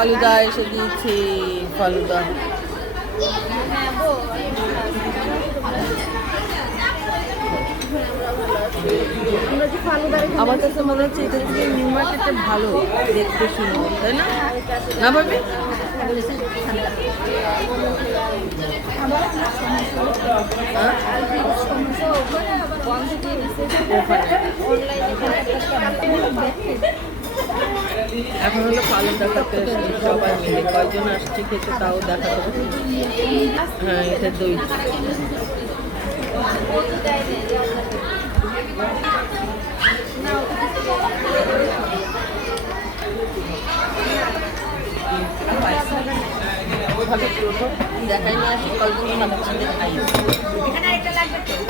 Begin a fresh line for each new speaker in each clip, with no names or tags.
ফালুদা এসে দিয়েছি, ফালুদা। আমার কাছে মনে হচ্ছে এটা থেকে নিউ মার্কেটে ভালো দেখতে সুন্দর, তাই না? না ভাবি? হ্যাঁ? এখন হলো পালন দেখাতে সবাই মিলে। কয়জন আসছে খেতে তাও দেখাতে হ্যাঁ এটা দই। দেখাই নিয়ে আসি কয়জন খাচ্ছে খাই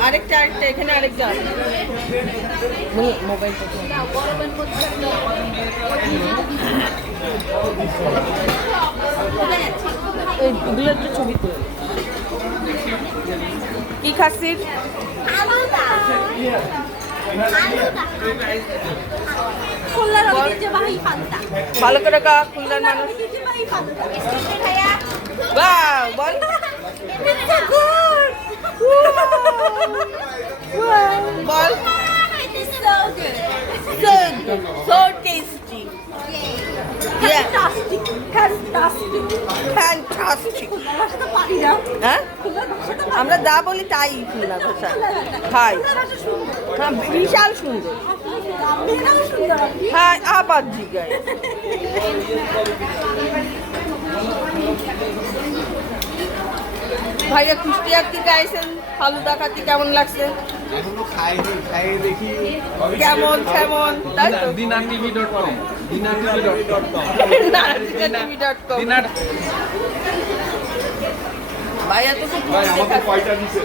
আরেকটা আরেকটা এখানে আরেকটা। মোবাইলটা একটা ছবি তুলে কি
খুলনার
ভালো করে কা খুলনার মানুষ
ঐতিহ্যবাহী পান্তা স্পেশাল ভাইয়া
বাহ বল
It's so good.
Ball
It is so good.
so good so tasty Yeah.
Fantastic. Fantastic.
fantastic। হ্যাঁ আমরা যা বলি তাই খুলনা ভাষা খাই। হ্যাঁ বিশাল সুন্দর
সুন্দর।
হ্যাঁ আবার জিগায় ভাইয়া কুষ্টিয়া থেকে আইসেন ফালুদা খাতি কেমন লাগছে?
এখনও খাইনি খাইয়ে দেখি।
কেমন কেমন? তাই তো?
Dinar TV dot com. Dinar TV dot com.
নারটিভি.com
Dinar
ভাইয়া তো খুব
ভাই আমাকে কয়টা দিছে?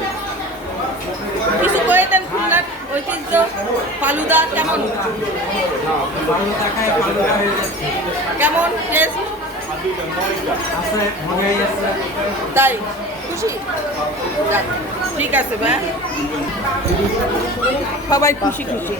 কিছু করে দেন খুলনার ঐতিহ্য ফালুদা কেমন? কেমন টেস্ট তাই? ঠিক আছে, ভাই। সবাই খুশি খুশি।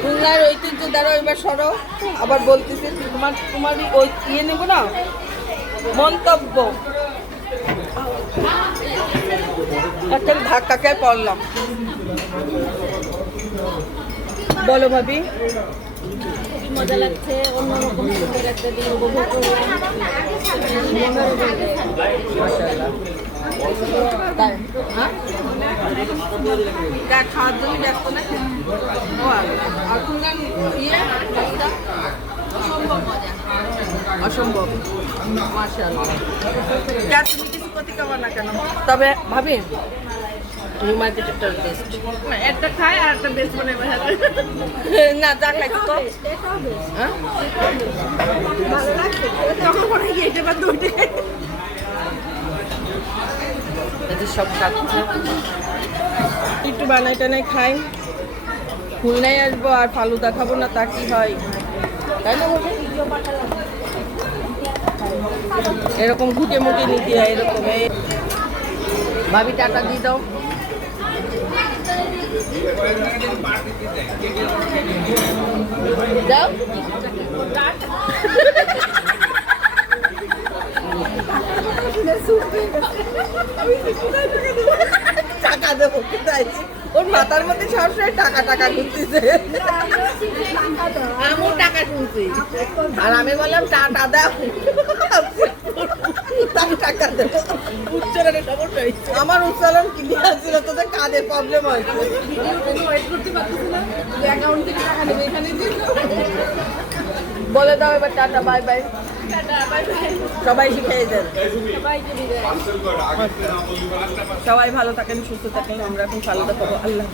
খুলনার ঐতিহ্য দ্বারা এবার সরো। আবার বলতেছে, তোমার তোমার ওই ইয়ে নেব না? মন্তব্য। একটা ধাক্কা খেয়ে পড়লাম? বলো ভাবি।
মজা লাগছে অন্যরকম সুন্দর একটা দিন উপভোগ করলাম।
তাই দেখ খাওয়ার জন্য ব্যস্ত ইয়ে? অসম্ভব। না কেন? তবে ভাবি
একটা খায় আর একটা বেস্ট বানাই
না যা খাইছো তো। হ্যাঁ?
ভালো লাগছে। তখন মনে হয় এটা বা দুইটে
সব খাচ্ছে। একটু বানাই টানাই খাই। খুলনায় আসব আর ফালুদা খাব না তা কি হয়? তাই না? এরকম ঘুটে মুটে নিতে হয় এরকম ভাবি টাকা দিয়ে দাও। দাও। টাকা দেবো? কোথায় মাথার মধ্যে সবসময় টাকা টাকা ঘুরতেছে আমিও টাকা শুনছি আর আমি বললাম টাটা দাও। তার টাকা দেবো। উচ্চারণে সমস্যা হয়েছে। আমার উচ্চারণ ক্লিয়ার ছিল তোদের কাজের প্রবলেম হয়েছে।
অ্যাকাউন্ট থেকে টাকা নেবে এখানে দিয়ে দাও।
বলে দাও এবার টাটা বাই বাই সবাই শিখিয়ে দেন সবাই ভালো থাকেন, সুস্থ থাকেন, আমরা এখন ভালো থাকব আল্লাহ